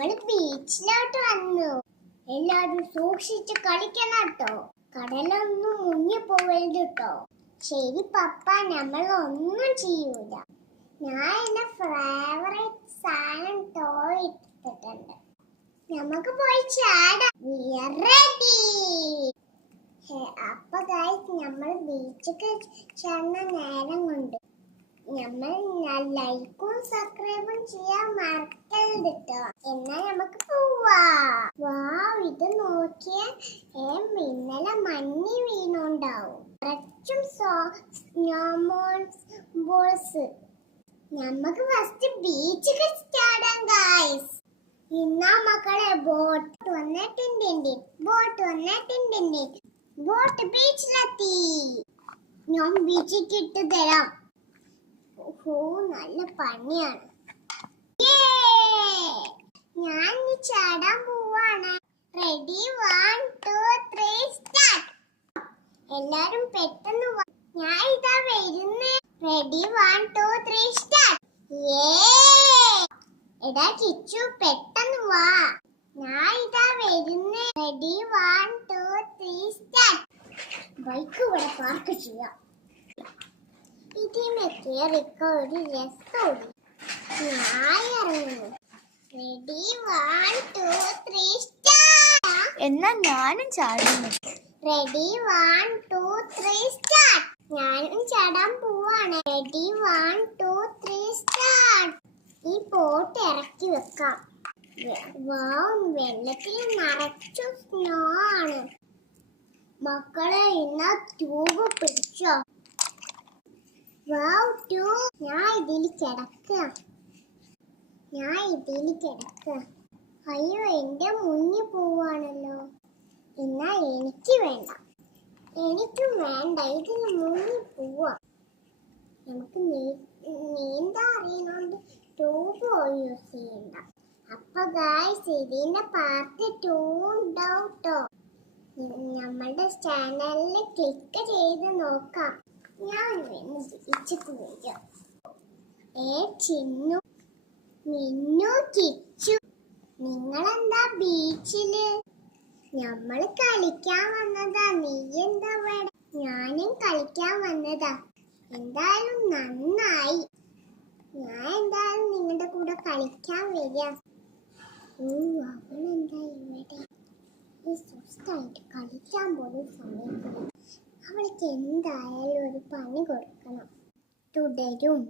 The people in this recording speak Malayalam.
നമ്മൾ ബീച്ചിലോട്ട് വന്നു. എല്ലാരും സൂക്ഷിച്ച് കളിക്കണം കേട്ടോ. കടലൊന്നും മുങ്ങി പോവരുത് കേട്ടോ. ശരി പപ്പ, നമ്മൾ ഒന്നും ചെയ്യൂല. ഞാൻ എന്റെ ഫേവറേറ്റ് സാധനം ടോയ് ഇട്ടിട്ടുണ്ട്. നമുക്ക് പോയി ചാടാം. അപ്പൊ ഗൈസ്, നമ്മൾ ബീച്ചിക്ക് ചേർന്ന നേരം കൊണ്ട് നമ്മൾ ലൈക്കും സബ്സ്ക്രൈബും ചെയ്യാൻ മറക്കരുത് കേട്ടോ. എന്നാ നമുക്ക് പോവാ. വാവ്, ഇത് നോക്കിയേ, ഇന്നലെ മഞ്ഞ് വീണുണ്ടാവും. ബോൾസ്. നമുക്ക് ഫസ്റ്റ് ബീച്ചിൽ ചാടാം ഗൈസ്. ഇന്നാ മക്കളെ, ബോട്ട് വന്നിട്ടുണ്ട്. ബോട്ട് ബീച്ചിലെത്തി. ഞാൻ ബീച്ചിൽ ഇട്ട് തരാം. നല്ല പണിയാണ്. ഞാൻ ചാടാൻ പോവാണ്. Ready, 1 2 3 start. എല്ലാരും പെട്ടെന്ന് ഞാൻ ഇതാ വരുന്നേ. Ready, 1 2 3 start. എടാ കിച്ചു, പെട്ടെന്ന് വാ. ഞാൻ ഇതാ വരുന്നേ. Ready, 1 2 3 start. ബൈക്ക് ഇവിടെ പാർക്ക് ചെയ്യാം. ഇതിനെ കേറിക്ക ഒരു രസോടി. ഞാൻ ഇറങ്ങുന്നു. Ready, 1 2 3 start. എന്നാ ഞാനും ചാടുന്നു. Ready, 1 2 3 start. ഞാനും ചാടാൻ പോവാണ്. Ready, 1 2 3 start. ഈ ബോട്ട് ഇറക്കി വെക്കാം. വെള്ളത്തിൽ നിറച്ചു സ്നോ ആണ്. മക്കളെ, ഇന്ന ട്യൂബ് പിടിച്ചോ. ഞാൻ ഇതിൽ കിടക്കുക. അയ്യോ, എന്റെ മുന്നിൽ പോവാണല്ലോ. എന്നാ എനിക്കും വേണ്ട. ഇതിന് മുന്നിൽ പോവാ. നമുക്ക് നീന്താ അറിയുന്നോണ്ട് ട്യൂബ് യൂസ് ചെയ്യണ്ട. അപ്പൊ ഗായ്സ്, ഇതിന്റെ പാർട്ട് 2 ഉണ്ടാവും ട്ടോ. നമ്മുടെ ചാനലിൽ ക്ലിക്ക് ചെയ്ത് നോക്കാം. ഞാൻ ബീച്ചിക്ക് വരാം. ചിന്നു, മിന്നു, കിച്ചു, നിങ്ങളെന്താ ബീച്ചില്? നമ്മൾ കളിക്കാൻ വന്നതാ. നീ എന്താ വേണം? ഞാനും കളിക്കാൻ വന്നതാ. എന്തായാലും നന്നായി. ഞാൻ എന്തായാലും നിങ്ങളുടെ കൂടെ കളിക്കാൻ വരാം. അവളെന്താ ഇവിടെ? സ്വസ്ഥായിട്ട് കളിക്കാൻ പോലും സമയം. അവൾക്ക് എന്തായാലും ഒരു പണി കൊടുക്കണം. തുടരും.